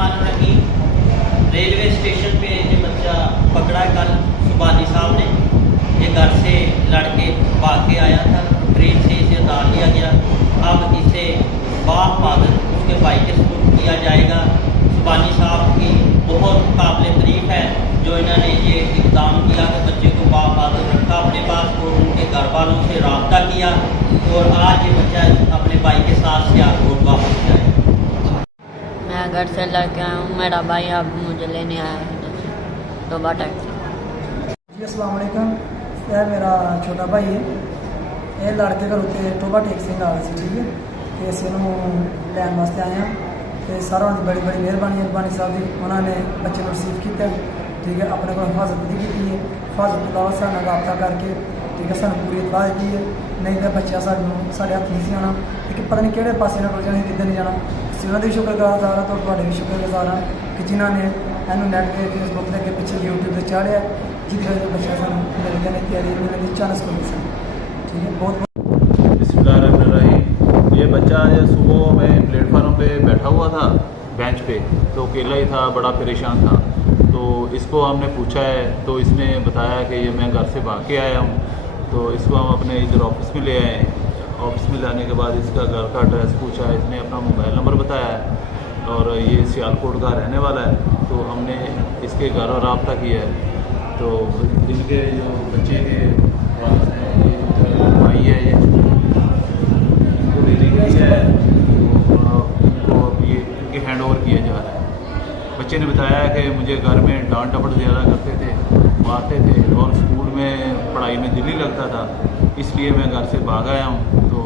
बिस्मिल्लाहिर्रहमानिर्रहीम। Railway station पे ये बच्चा पकड़ा है कल सुबानी साहब ने। ये घर से लड़के भाग के आया था, ट्रेन से इसे उतार लिया गया। अब इसे बाहिफाजत उसके भाई के सुपुर्द किया जाएगा। सुबानी साहब की बहुत काबिल तारीफ है जो इन्होंने ये इक़दाम किया कि बच्चे को बाहिफाजत रखा अपने पास और उनके घर वालों से रब्ता किया और आज ये बच्चा अपने भाई के साथ सियालकोट वापस जाए। मैं घर से लड़के आया हूँ, मेरा भाई अब मुझे लेने आया है टोबा टैक्सी। जी अस्सलाम वालेकुम। यह मेरा छोटा भाई है। ये लड़के घर उत्ते टोबा टैक्सी आ गए ठीक है। तो अस लैन वास्ते आए हैं। तो सारों की बड़ी बड़ी मेहरबानी साहब की, उन्होंने बच्चे को रिसीव किया ठीक है, अपने को हिफाजत भी की है। हिफाजत के अलावा साथ रब्ता करके ठीक है सानू पूरी इतलाह दी है। नहीं तो बच्चा साढ़े हथ नहीं आना, लेकिन पता नहीं किहड़े पासे ना जाना किधर नहीं जाना। ਅਸੀਂ ਉਹਨਾਂ ਦੇ ਵੀ ਸ਼ੁਕਰਗੁਜ਼ਾਰ ਹਾਂ तो ਤੁਹਾਡੇ ਵੀ ਸ਼ੁਕਰਗੁਜ਼ਾਰ ਹਾਂ कि जिन्हों ने ਇਹਨੂੰ ਨੈੱਟ ਤੇ फेसबुक के अगे पिछले यूट्यूब से चाढ़िया, जिसकी वजह से बच्चा सानू मिलने की तैयारी मिलने की चांस को मिल ठीक है। बहुत बिस्मिल्लाहिर्रहमानिर्रहीम। ये बच्चा आज सुबह में प्लेटफार्म पे बैठा हुआ था बेंच पे, तो अकेला ही था, बड़ा परेशान था। तो इसको हमने पूछा है तो इसने बताया कि ये मैं घर से भाग के आया हूँ। तो इसको हम अपने इधर ऑफिस में ले आए। ऑफिस में लाने के बाद इसका घर का एड्रेस पूछा, इसने अपना मोबाइल नंबर बताया है और ये सियालकोट का रहने वाला है। तो हमने इसके घर और रब्ता किया है। तो इनके जो बच्चे के वालिद हैं, ये भाई है, ये इनको लेने के लिए है, तो इनको अब ये इनके हैंड ओवर किया जा रहा है। बच्चे ने बताया कि मुझे घर में डांट डपट ज़्यादा करते थे, मारते थे और स्कूल में पढ़ाई में दिल नहीं लगता था, इसलिए मैं घर से भाग आया हूँ। तो